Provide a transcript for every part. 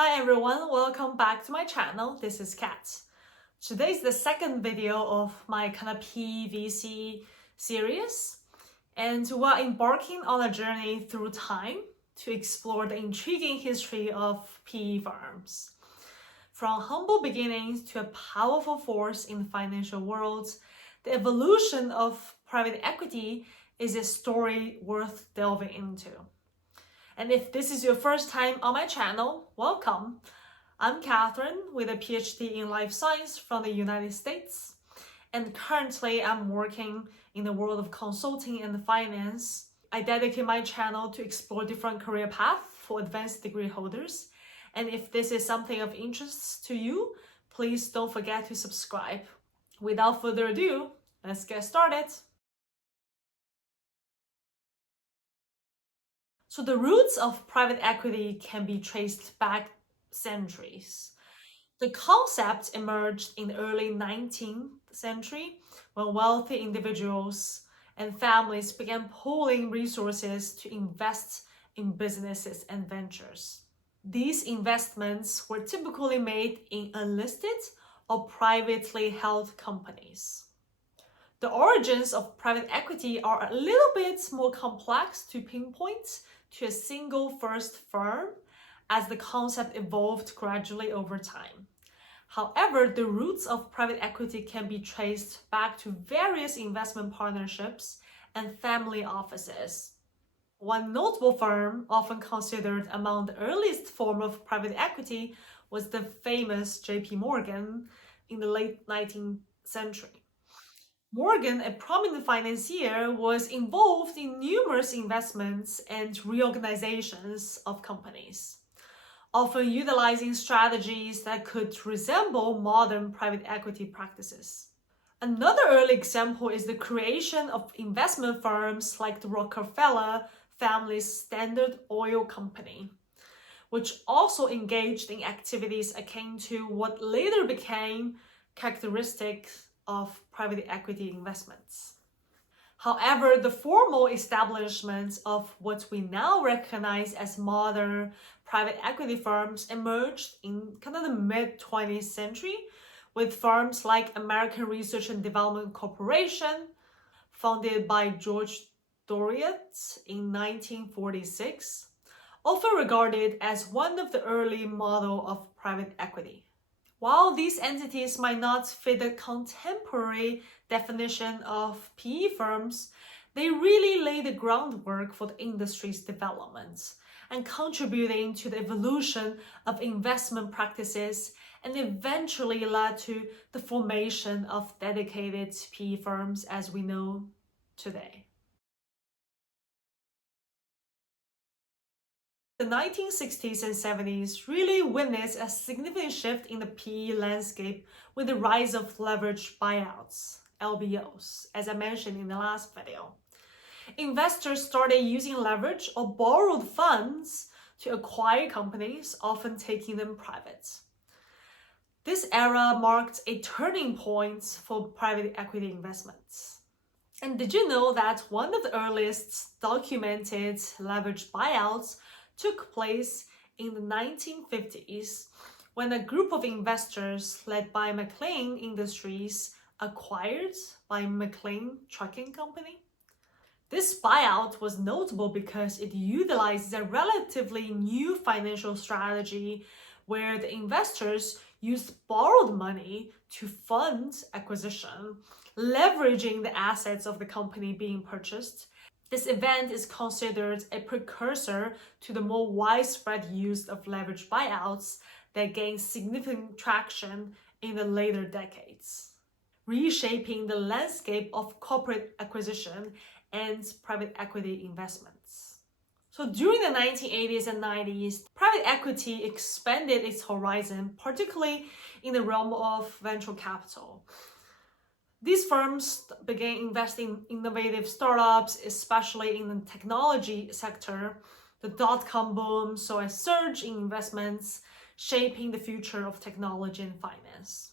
Hi everyone, welcome back to my channel. This is Kat. Today's the second video of my kind of PVC series, and we're embarking on a journey through time to explore the intriguing history of PE firms. From humble beginnings to a powerful force in the financial world, the evolution of private equity is a story worth delving into. And if this is your first time on my channel, welcome. I'm Catherine with a PhD in life science from the United States. And currently I'm working in the world of consulting and finance. I dedicate my channel to explore different career paths for advanced degree holders. And if this is something of interest to you, please don't forget to subscribe. Without further ado, let's get started. So the roots of private equity can be traced back centuries. The concept emerged in the early 19th century when wealthy individuals and families began pooling resources to invest in businesses and ventures. These investments were typically made in unlisted or privately held companies. The origins of private equity are a little bit more complex to pinpoint to a single first firm, as the concept evolved gradually over time. However, the roots of private equity can be traced back to various investment partnerships and family offices. One notable firm, often considered among the earliest form of private equity, was the famous J.P. Morgan in the late 19th century. Morgan, a prominent financier, was involved in numerous investments and reorganizations of companies, often utilizing strategies that could resemble modern private equity practices. Another early example is the creation of investment firms like the Rockefeller family's Standard Oil Company, which also engaged in activities akin to what later became characteristics of private equity investments. However, the formal establishment of what we now recognize as modern private equity firms emerged in kind of the mid-20th century with firms like American Research and Development Corporation, founded by George Doriot in 1946, often regarded as one of the early models of private equity. While these entities might not fit the contemporary definition of PE firms, they really lay the groundwork for the industry's development and contributing to the evolution of investment practices and eventually led to the formation of dedicated PE firms as we know today. The 1960s and 70s really witnessed a significant shift in the PE landscape with the rise of leveraged buyouts, LBOs, as I mentioned in the last video. Investors started using leverage or borrowed funds to acquire companies, often taking them private. This era marked a turning point for private equity investments. And did you know that one of the earliest documented leveraged buyouts took place in the 1950s when a group of investors led by McLean Industries acquired by McLean Trucking Company? This buyout was notable because it utilized a relatively new financial strategy where the investors used borrowed money to fund acquisition, leveraging the assets of the company being purchased. This event is considered a precursor to the more widespread use of leveraged buyouts that gained significant traction in the later decades, reshaping the landscape of corporate acquisition and private equity investments. So during the 1980s and 90s, private equity expanded its horizon, particularly in the realm of venture capital. These firms began investing in innovative startups, especially in the technology sector. The dot-com boom saw a surge in investments, shaping the future of technology and finance.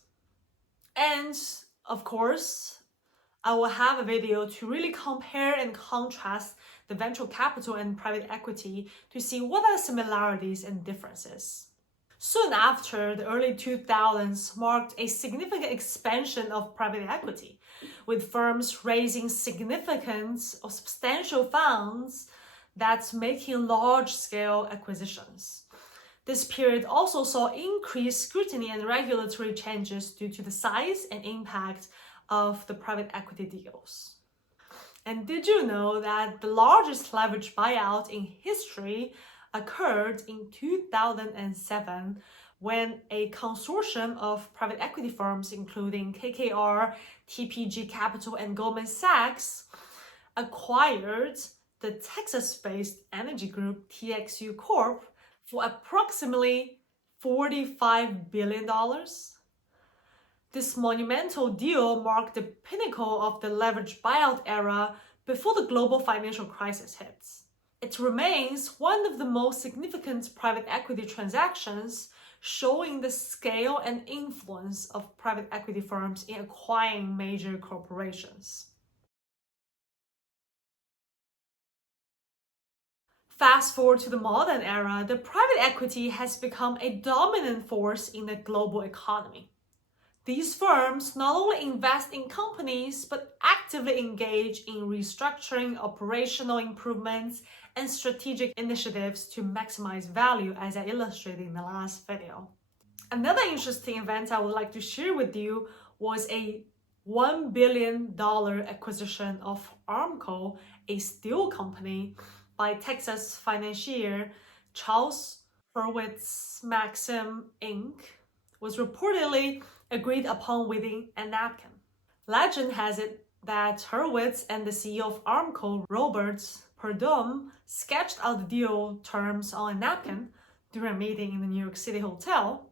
And of course, I will have a video to really compare and contrast the venture capital and private equity to see what are the similarities and differences. Soon after, the early 2000s marked a significant expansion of private equity, with firms raising significant or substantial funds that's making large-scale acquisitions. This period also saw increased scrutiny and regulatory changes due to the size and impact of the private equity deals. And did you know that the largest leverage buyout in history occurred in 2007 when a consortium of private equity firms, including KKR, TPG Capital, and Goldman Sachs, acquired the Texas-based energy group TXU Corp for approximately $45 billion. This monumental deal marked the pinnacle of the leveraged buyout era before the global financial crisis hits. It remains one of the most significant private equity transactions, showing the scale and influence of private equity firms in acquiring major corporations. Fast forward to the modern era, the private equity has become a dominant force in the global economy. These firms not only invest in companies, but actively engage in restructuring, operational improvements, and strategic initiatives to maximize value, as I illustrated in the last video. Another interesting event I would like to share with you was a $1 billion acquisition of Armco, a steel company, by Texas financier Charles Hurwitz Maxim Inc. was reportedly agreed upon within a napkin. Legend has it that Hurwitz and the CEO of Armco, Robert Perdum, sketched out the deal terms on a napkin during a meeting in the New York City hotel.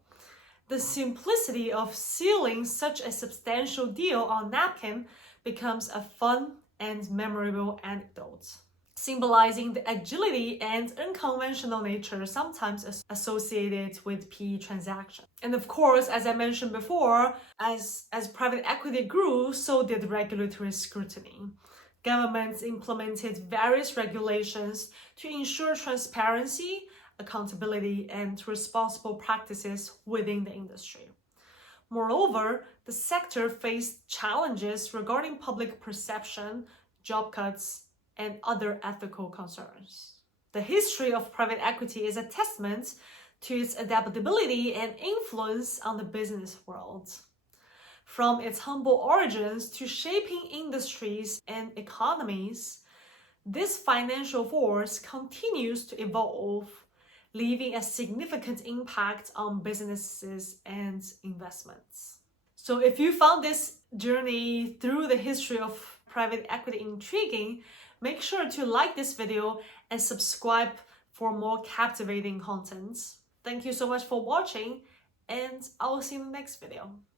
The simplicity of sealing such a substantial deal on a napkin becomes a fun and memorable anecdote, symbolizing the agility and unconventional nature sometimes associated with PE transactions. And of course, as I mentioned before, as private equity grew, so did regulatory scrutiny. Governments implemented various regulations to ensure transparency, accountability, and responsible practices within the industry. Moreover, the sector faced challenges regarding public perception, job cuts, and other ethical concerns. The history of private equity is a testament to its adaptability and influence on the business world. From its humble origins to shaping industries and economies, this financial force continues to evolve, leaving a significant impact on businesses and investments. So if you found this journey through the history of private equity intriguing, make sure to like this video and subscribe for more captivating content. Thank you so much for watching, and I will see you in the next video.